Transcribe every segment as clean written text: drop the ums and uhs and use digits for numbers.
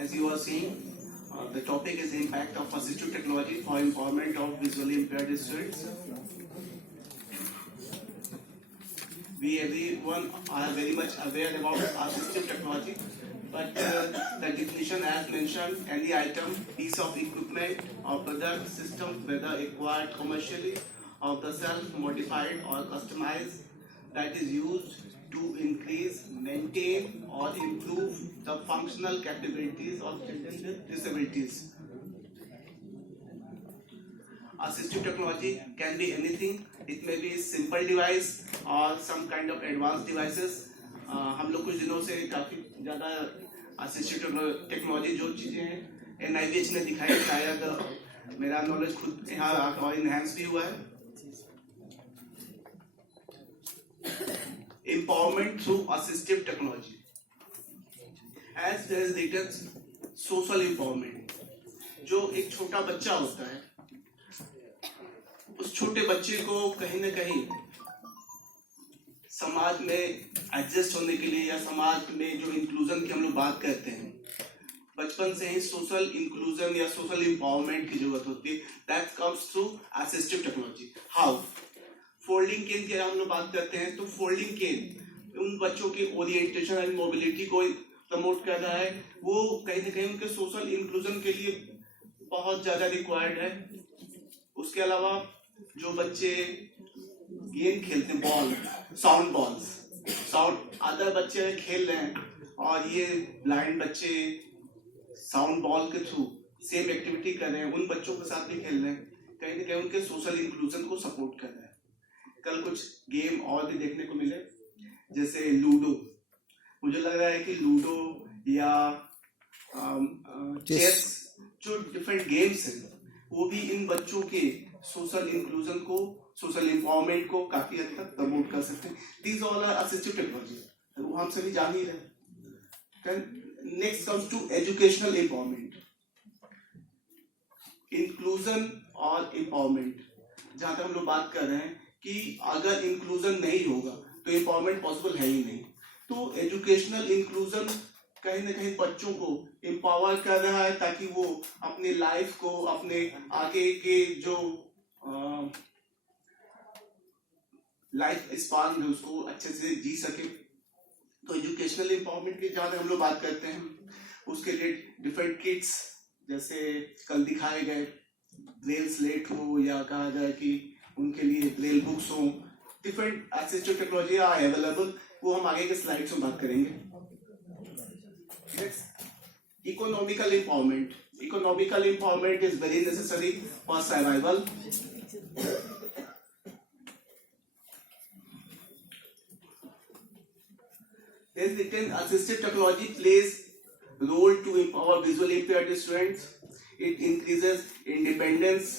As you are seeing, the topic is impact of assistive technology for empowerment of visually impaired students. We everyone are very much aware about assistive technology, but the definition as mentioned, any item, piece of equipment or product system, whether acquired commercially of the self-modified or customized, that is used to increase, maintain or improve the functional capabilities of children with disabilities. Assistive technology can be anything. It may be simple device or some kind of advanced devices. हम लोग कुछ दिनों से काफी ज़्यादा assistive technology जो चीजें हैं NIVH ने दिखाई, शायद मेरा नॉलेज खुद यहाँ और enhance भी हुआ है. Empowerment through assistive technology. As there is written, social empowerment. जो एक छोटा बच्चा होता है, उस छोटे बच्चे को कहीं न कहीं समाज में एडजस्ट होने के लिए या समाज में जो इंक्लूजन की हम लोग बात करते हैं, बचपन से ही सोशल इंक्लूजन या सोशल एम्पावरमेंट की जरूरत होती है. That comes through assistive technology. How? Folding cane की हम लोग बात करते हैं तो फोल्डिंग केन उन बच्चों के ओरिएंटेशन एंड मोबिलिटी को प्रमोट कर रहा है. वो कहीं न कहीं उनके सोशल इंक्लूजन के लिए बहुत ज्यादा रिक्वायर्ड है. उसके अलावा जो बच्चे गेम खेलते हैं, ball, sound balls, sound other बच्चे खेल रहे हैं और ये ब्लाइंड बच्चे साउंड बॉल के थ्रू सेम एक्टिविटी कर रहे हैं, उन बच्चों के साथ भी खेल रहे हैं, कहीं ना कहीं उनके सोशल इंक्लूजन को सपोर्ट कर रहे हैं. कल कुछ गेम और भी देखने को मिले, जैसे लूडो. मुझे लग रहा है कि लूडो या चेस, जो डिफरेंट गेम्स हैं, वो भी इन बच्चों के सोशल इंक्लूजन को, सोशल एम्पावरमेंट को काफी हद तक प्रमोट कर सकते हैं. These all are assistive technology, वो हम सभी जान ही रहे. Next comes to educational empowerment. Inclusion और एम्पावरमेंट, जहां तक हम लोग बात कर रहे हैं कि अगर इंक्लूजन नहीं होगा तो एम्पावरमेंट पॉसिबल है ही नहीं. तो एजुकेशनल इंक्लूजन कहीं ना कहीं बच्चों को एम्पावर कर रहा है ताकि वो अपने लाइफ को, अपने आगे के जो लाइफ स्पान है उसको अच्छे से जी सके. तो एजुकेशनल एम्पावरमेंट की जहां हम लोग बात करते हैं, उसके लिए डिफरेंट किट्स, जैसे कल दिखाए गए ब्रेल स्लेट हो या कहा जाए कि उनके लिए ब्रेल बुक्स हो, different assistive technology are available. वो हम आगे के स्लाइड्स में बात करेंगे. Economical empowerment. Economical empowerment is very necessary for survival. As written, assistive technology plays role to empower visually impaired students. It increases independence.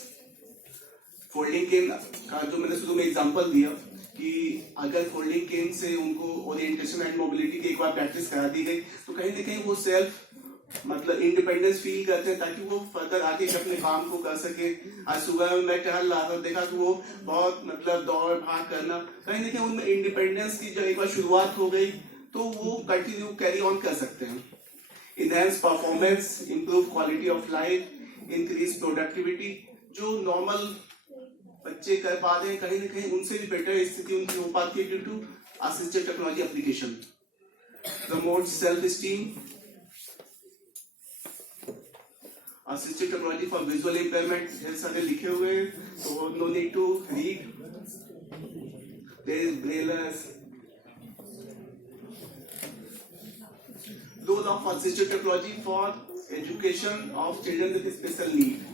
Folding cane का जो मैंने शुरू में एग्जांपल दिया कि अगर फोल्डिंग केन से उनको ओरिएंटेशन एंड मोबिलिटी की एक बार प्रैक्टिस करा दी गई तो कहीं ना कहीं वो सेल्फ मतलब इंडिपेंडेंस फील करते हैं ताकि वो फर्दर आगे अपने काम को कर सके. आज सुबह में मैं टहल रहा था, देखा कि वो बहुत मतलब दौड़ भाग करना, कहीं ना कहीं उनमें इंडिपेंडेंस की जो एक बार शुरुआत हो गई तो वो कंटिन्यू कैरी ऑन कर सकते हैं. Enhance performance, improve quality of life, increase productivity. जो नॉर्मल बच्चे कर पा रहे हैं कहीं ना कहीं उनसे भी बेटर स्थिति उनकी हो पाती है due to assistive technology application. Promote self esteem. Assistive technology for visual impairment ढेर सारे लिखे हुए हैं, तो no need to read. There is braillers. Role of assistive technology for education of children with special need.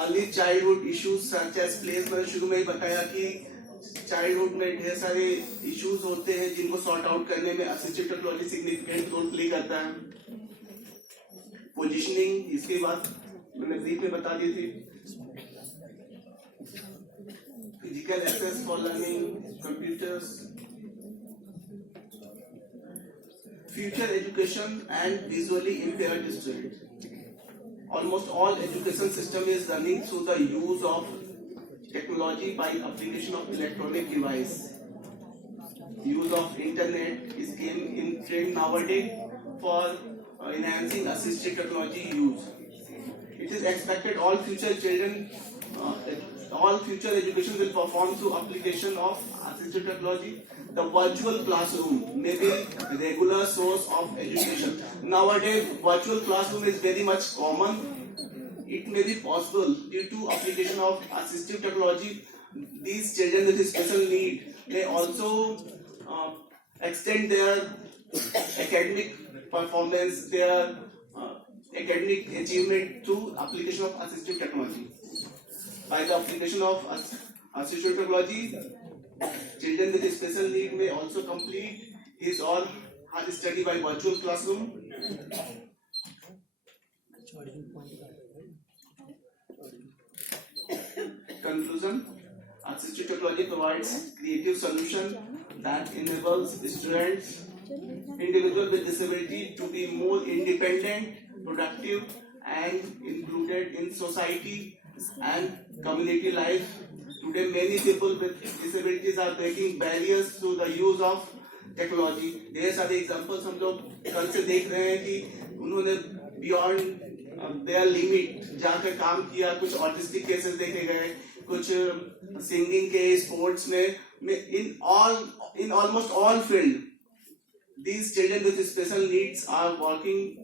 Early childhood issues such as places. मैंने शुरू में ही बताया कि चाइल्डहुड में ढेर सारे इश्यूज होते हैं जिनको सॉर्ट आउट करने में assistive technology significant role play करता है. पोजीशनिंग, इसके बाद मैंने ब्रीफ में बता दी थी. Physical access for learning, computers. Future education and visually impaired student. Almost all education system is running through the use of technology by application of electronic device. Use of internet is in trend nowadays. for enhancing assistive technology use. It is expected all future education will perform through application of assistive technology. The virtual classroom may be regular source of education. Nowadays, virtual classroom is very much common. It may be possible due to application of assistive technology. These children with special need may also extend their academic performance, their academic achievement through application of assistive technology. By the application of assistive technology, children with special need may also complete his or her study by virtual classroom. Conclusion: assistive technology provides creative solution that enables students, individuals with disability to be more independent, productive, and included in society and community life. Today, many people with disabilities are breaking barriers through the use of technology. ढेर सारे एग्जांपल्स हम लोग कल से देख रहे हैं कि उन्होंने बियॉन्ड देयर लिमिट जाकर काम किया. कुछ ऑटिस्टिक केसेस देखे गए, कुछ सिंगिंग के, स्पोर्ट्स में in almost all field these children with special needs are working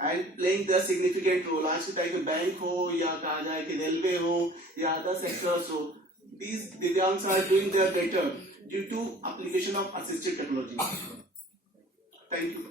and playing the significant role. आज के टाइम में बैंक हो या कहा जाए कि रेलवे हो या अदर सेक्टर्स हो, these divyangs are doing their better due to application of assistive technology. Thank you.